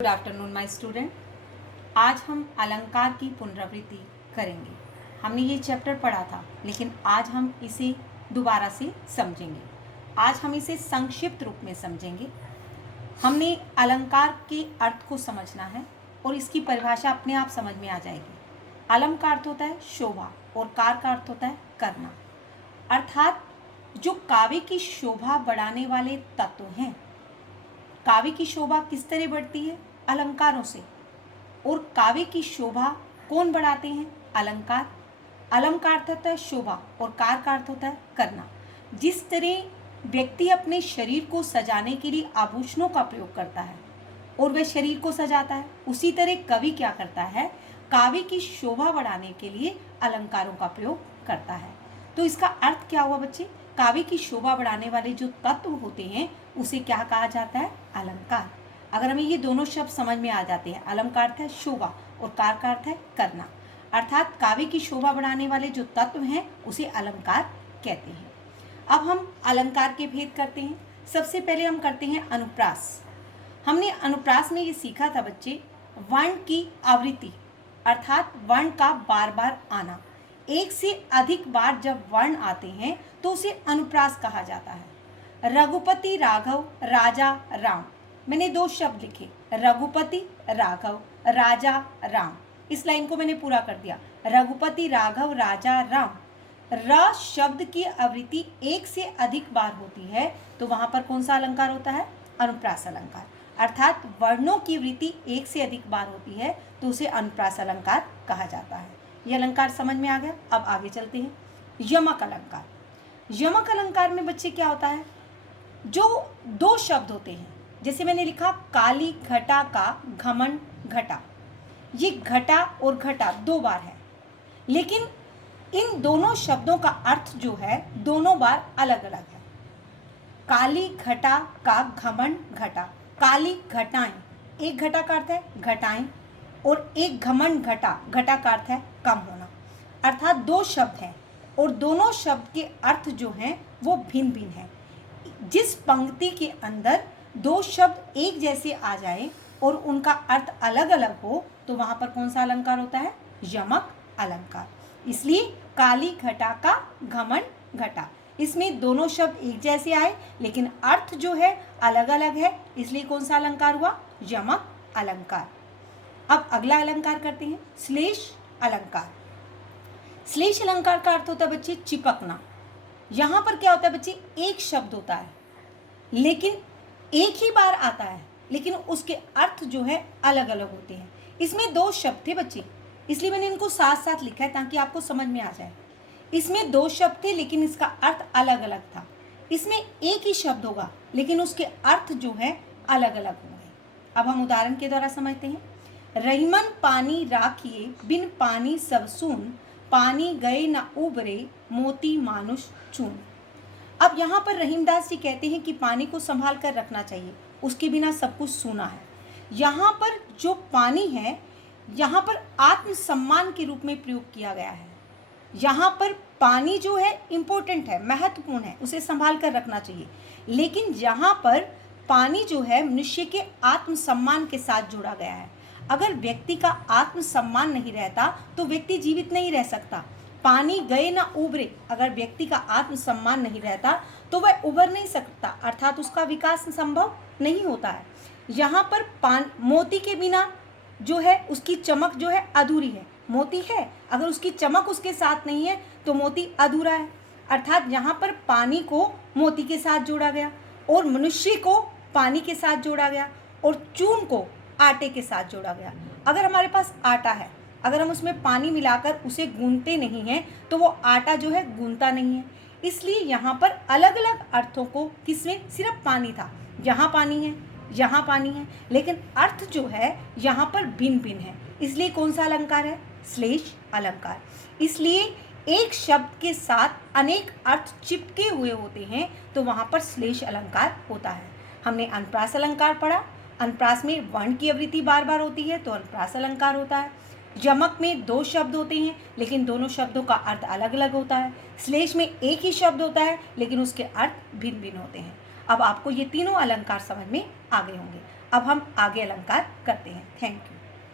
Good afternoon my student. आज हम अलंकार की पुनरावृत्ति करेंगे। हमने ये चैप्टर पढ़ा था, लेकिन आज हम इसे दोबारा से समझेंगे। आज हम इसे संक्षिप्त रूप में समझेंगे। हमने अलंकार के अर्थ को समझना है और इसकी परिभाषा अपने आप समझ में आ जाएगी। अलम का अर्थ होता है शोभा और कार का अर्थ होता है करना, अर्थात जो काव्य की शोभा बढ़ाने वाले तत्व हैं। काव्य की शोभा किस तरह बढ़ती है? अलंकारों से। और काव्य की शोभा कौन बढ़ाते हैं? अलंकार। अलम का अर्थ होता है शोभा और कार का अर्थ होता है करना। जिस तरह व्यक्ति अपने शरीर को सजाने के लिए आभूषणों का प्रयोग करता है और वह शरीर को सजाता है, उसी तरह कवि क्या करता है? काव्य की शोभा बढ़ाने के लिए अलंकारों का प्रयोग करता है। तो इसका अर्थ क्या हुआ बच्चे? काव्य की शोभा बढ़ाने वाले जो तत्व होते हैं उसे क्या कहा जाता है? अलंकार। अगर हमें ये दोनों शब्द समझ में आ जाते हैं, अलम का अर्थ है शोभा और कार का अर्थ है करना, अर्थात काव्य की शोभा बढ़ाने वाले जो तत्व हैं उसे अलंकार कहते हैं। अब हम अलंकार के भेद करते हैं। सबसे पहले हम करते हैं अनुप्रास। हमने अनुप्रास में ये सीखा था बच्चे, वर्ण की आवृत्ति, अर्थात वर्ण का बार बार आना। एक से अधिक बार जब वर्ण आते हैं तो उसे अनुप्रास कहा जाता है। रघुपति राघव राजा राम, मैंने दो शब्द लिखे, रघुपति राघव राजा राम। इस लाइन को मैंने पूरा कर दिया, रघुपति राघव राजा राम। र शब्द की आवृत्ति एक से अधिक बार होती है तो वहां पर कौन सा अलंकार होता है? अनुप्रास अलंकार। अर्थात वर्णों की वृत्ति एक से अधिक बार होती है तो उसे अनुप्रास अलंकार कहा जाता है। यह अलंकार समझ में आ गया। अब आगे चलते हैं। यमक अलंकार। यमक अलंकार में बच्चे क्या होता है? जो दो शब्द होते हैं, जैसे मैंने लिखा काली घटा का घमंड घटा, ये घटा और घटा दो बार है, लेकिन इन दोनों शब्दों का अर्थ जो है दोनों बार अलग अलग है। काली घटा का घमंड घटा, काली घटाएं, एक घटा का अर्थ है घटाएं और एक घमंड घटा, घटा का अर्थ है कम होना। अर्थात दो शब्द हैं और दोनों शब्द के अर्थ जो हैं वो भिन्न भिन्न हैं। जिस पंक्ति के अंदर दो शब्द एक जैसे आ जाए और उनका अर्थ अलग अलग हो तो वहां पर कौन सा अलंकार होता है? यमक अलंकार। इसलिए काली घटा का घमंड घटा, इसमें दोनों शब्द एक जैसे आए लेकिन अर्थ जो है अलग अलग है, इसलिए कौन सा अलंकार हुआ? यमक अलंकार। अब अगला अलंकार करते हैं, श्लेष अलंकार। श्लेष अलंकार का अर्थ होता है बच्चे चिपकना। यहां पर क्या होता है बच्चे? एक शब्द होता है लेकिन एक ही बार आता है, लेकिन उसके अर्थ जो है अलग अलग होते हैं। इसमें दो शब्द थे बच्चे, इसलिए मैंने इनको साथ साथ लिखा है ताकि आपको समझ में आ जाए। इसमें दो शब्द थे लेकिन इसका अर्थ अलग अलग था। इसमें एक ही शब्द होगा लेकिन उसके अर्थ जो है अलग अलग होंगे। अब हम उदाहरण के द्वारा समझते हैं। रहीमन पानी राखिए बिन पानी सब सून, पानी गए न उबरे मोती मानुष चून। अब यहाँ पर रहीमदास जी कहते हैं कि पानी को संभाल कर रखना चाहिए, उसके बिना सब कुछ सूना है। यहाँ पर जो पानी है यहाँ पर आत्मसम्मान के रूप में प्रयोग किया गया है। यहाँ पर पानी जो है इम्पोर्टेंट है, महत्वपूर्ण है, उसे संभाल कर रखना चाहिए, लेकिन यहाँ पर पानी जो है मनुष्य के आत्मसम्मान के साथ जोड़ा गया है। अगर व्यक्ति का आत्मसम्मान नहीं रहता तो व्यक्ति जीवित नहीं रह सकता। पानी गए ना उबरे, अगर व्यक्ति का आत्मसम्मान नहीं रहता तो वह उबर नहीं सकता, अर्थात उसका विकास संभव नहीं होता है। यहाँ पर मोती के बिना जो है उसकी चमक जो है अधूरी है। मोती है, अगर उसकी चमक उसके साथ नहीं है तो मोती अधूरा है। अर्थात यहाँ पर पानी को मोती के साथ जोड़ा गया और मनुष्य को पानी के साथ जोड़ा गया और चून को आटे के साथ जोड़ा गया। अगर हमारे पास आटा है, अगर हम उसमें पानी मिलाकर उसे गूंथते नहीं हैं तो वो आटा जो है गूंथता नहीं है। इसलिए यहाँ पर अलग अलग अर्थों को, किसमें? सिर्फ पानी था, यहाँ पानी है, यहाँ पानी है, लेकिन अर्थ जो है यहाँ पर भिन्न भिन्न है। इसलिए कौन सा अलंकार है? श्लेष अलंकार। इसलिए एक शब्द के साथ अनेक अर्थ चिपके हुए होते हैं तो वहाँ पर श्लेष अलंकार होता है। हमने अनुप्रास अलंकार पढ़ा। अनुप्रास में वर्ण की आवृत्ति बार बार होती है तो अनुप्रास अलंकार होता है। यमक में दो शब्द होते हैं लेकिन दोनों शब्दों का अर्थ अलग अलग होता है। श्लेष में एक ही शब्द होता है लेकिन उसके अर्थ भिन्न भिन्न होते हैं। अब आपको ये तीनों अलंकार समझ में आ गए होंगे। अब हम आगे अलंकार करते हैं। Thank you.